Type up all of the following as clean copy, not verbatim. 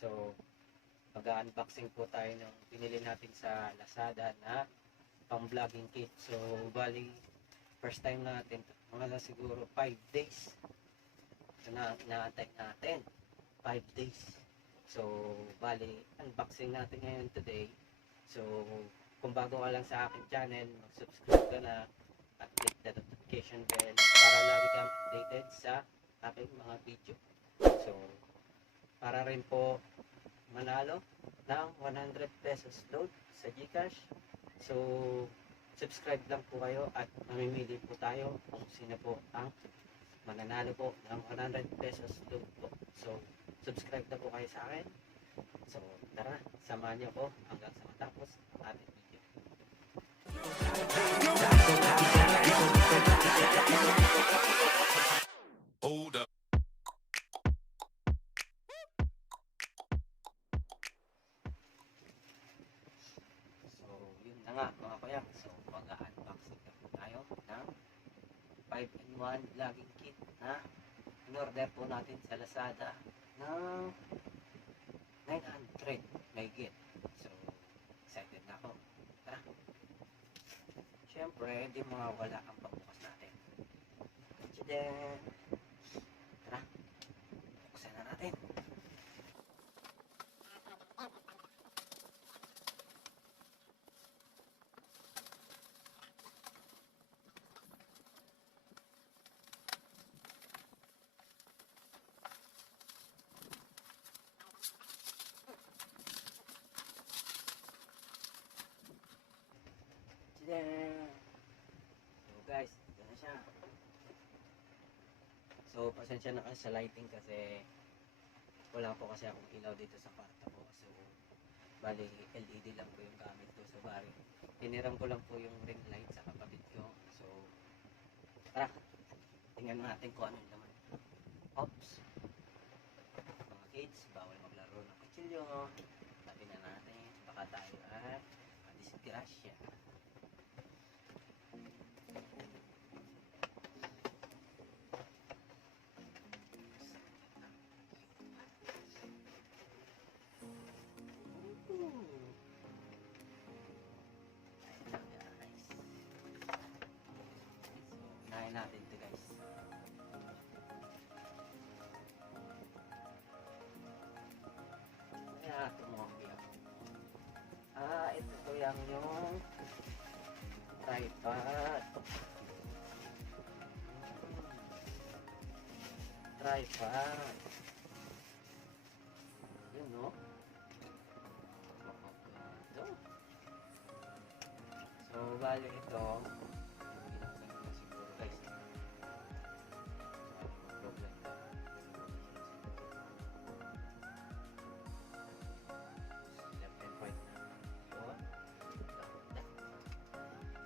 So, mag-unboxing po tayo ng pinili natin sa Lazada na pang-vlogging kit. So, bali, first time natin, mga siguro 5 days. So, inaantay natin. 5 days. So, bali, unboxing natin ngayon today. So, kung bago ka lang sa aking channel, mag-subscribe ka na at click the notification bell para lagi kang updated sa aking mga video. So, para rin po manalo ng 100 pesos load sa GCash. So, subscribe lang po kayo at mamimili po tayo kung sino po ang mananalo po ng 100 pesos load po. So, subscribe na po kayo sa akin. So, tara, samahan niyo po hanggang sa matapos ang ating video. Hold up. So, yun na nga mga kuya. So, mag-unboxing na po tayo ng 5-in-1 vlogging kit na in-order po natin sa Lazada ng 900 mahigit. So, excited na ako. Tara. Siyempre, hindi mawawala ang pagbukas natin. Then, tara. Buksan na natin. Then, so guys, ito na siya. So, pasensya na kayo sa lighting kasi wala po kasi akong ilaw dito sa kwarto ko. So, bali LED lang po yung gamit ko. So, bali, hiniram ko lang po yung ring light sa kapatid ko. So, tara, tingnan natin kung ano naman. Oops. Mga kids, bawal maglaro ng kutsilyo. Tabi na natin. Baka tayo ay madisgrasya. Unahin natin ito guys. Kaya tumokyo. Ito po yung tripod. Tripod. Yun no? Ito. So, bali ito.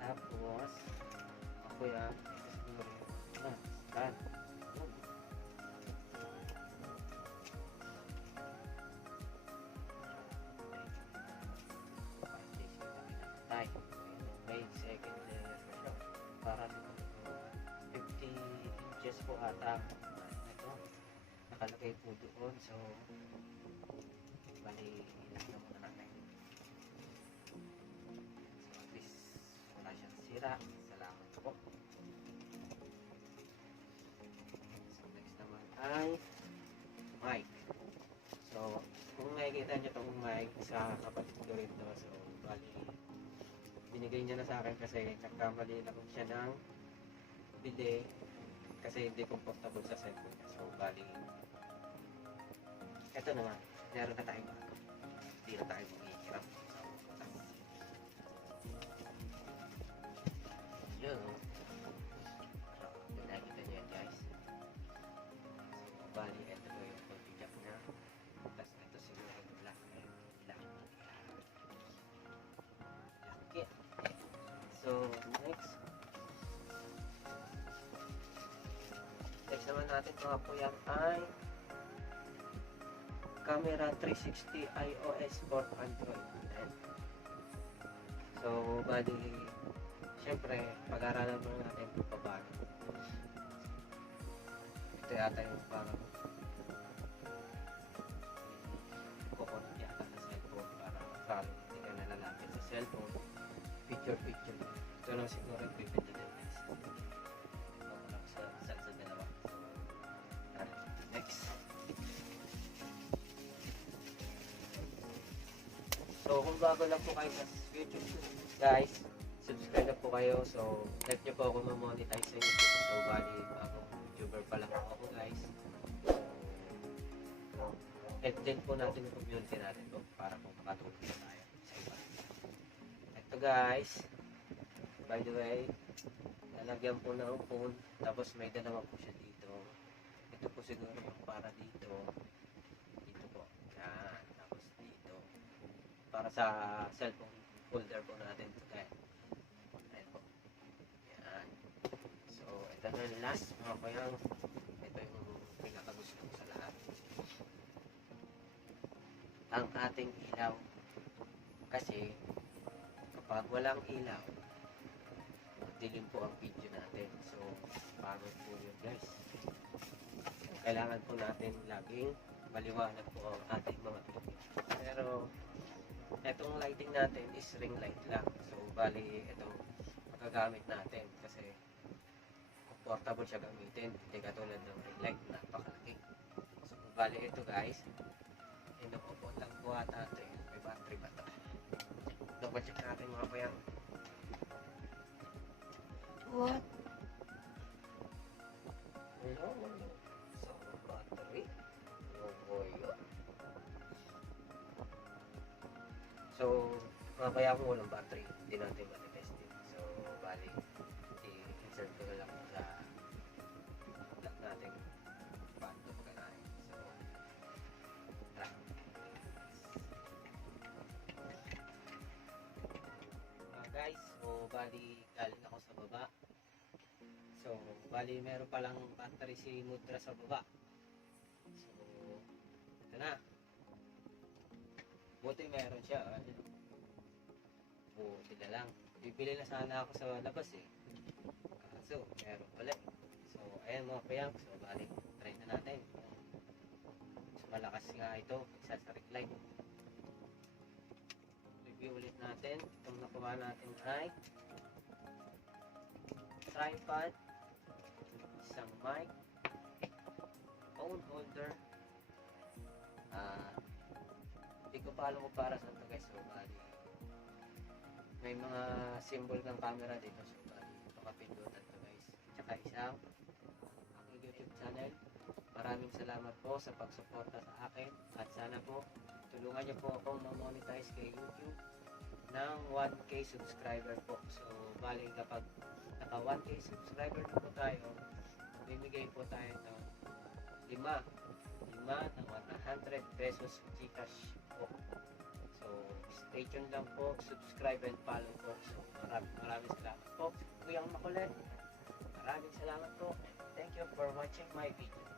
Tapos, ako yan, stand. May second layer pa siya. Parang 50 inches po ata. Ito, nakalagay po doon. So, bali, ilas na muna natin. So, at least, wala siyang sira. Salamat po. So, next naman ay mic. So, kung nakikita nyo itong mic sa kapatid ko rin to, so, bali, binigay niya na sa akin kasi nagkamali lang siya ng bili kasi hindi comfortable sa cellphone niya. So, bali, eto naman, meron na tayo bago. Hindi na tayo mag-iikirap. Yun, o. So, yun nakikita niyo yan, guys. So, bali, eto po yung pag-jack niya. Tapos, eto siguro yung black. Okay. So, next naman natin mga po yan ay camera 360 iOS for Android. So, bali, syempre, pag-aralan muna natin kung paano. Ito yata yung parang cellphone, picture. Ito lang siguro yung pipindi din guys. Wala ko sa dalawa. Tara, next. So kung bago lang po kayo sa YouTube guys, subscribe na po kayo. So let nyo po ako ma-monetize sa YouTube. So bali, bagong YouTuber pa lang ako guys. At din po natin yung community natin po para po makatulong po tayo sa iba. Ito guys, by the way, lalagyan po ng phone, tapos may dalawa po siya dito. Ito po siguro yung para dito. Dito po. Yan. Tapos dito. Para sa cellphone folder po natin. Ayan. Ayan po. Yan. So, ito na yung last mga kuyang. Ito yung pinakagusto ko sa lahat. Ang ating ilaw. Kasi, kapag walang ilaw, dilim po ang video natin. So, pagod po yun guys. Kailangan po natin laging maliwanag po ang ating mga tubig. Pero, etong lighting natin is ring light lang. So, bali, ito, magagamit natin kasi comfortable siya gamitin. Hindi katulad ng ring light, napakalaki. So, bali, ito guys, inupupot lang po natin. May battery ba ito? Double check natin mga kayang. What? Hello? So, battery? Oh boy. So, mga kaya kung walang battery, hindi natin matitestin. So, bali, i-insert ko na lang sa plug natin. Paano pagkanahin. So, tara. Guys, so, bali, galing ako sa baba. So, bali, meron palang battery si Mudra sa baba. So, ito na. Buti meron siya. Buti na lang. Bibili na sana ako sa labas eh. Kaso, meron pala eh. So, ayan mga kuyang. So, bali, try na natin. Mas malakas nga ito kaysa sa ring light. Review ulit natin. Itong nakuha natin ay tripod, isang mic, phone holder. Hindi ko pa alam kung para saan ito guys. So, bali, may mga symbol ng camera dito. So, bali, makapindutan ito guys. Tsaka isang aking YouTube channel. Maraming salamat po sa pagsuporta sa akin. At sana po, tulungan niyo po akong ma-monetize kay YouTube ng 1K subscriber po. So, bali kapag naka 1K subscriber na po tayo, bibigay po tayo ng 5 na 100 pesos Gcash po. So, stay tuned lang po, subscribe and follow po. So, maraming salamat po. Kuyang Makulit, maraming salamat po. Thank you for watching my video.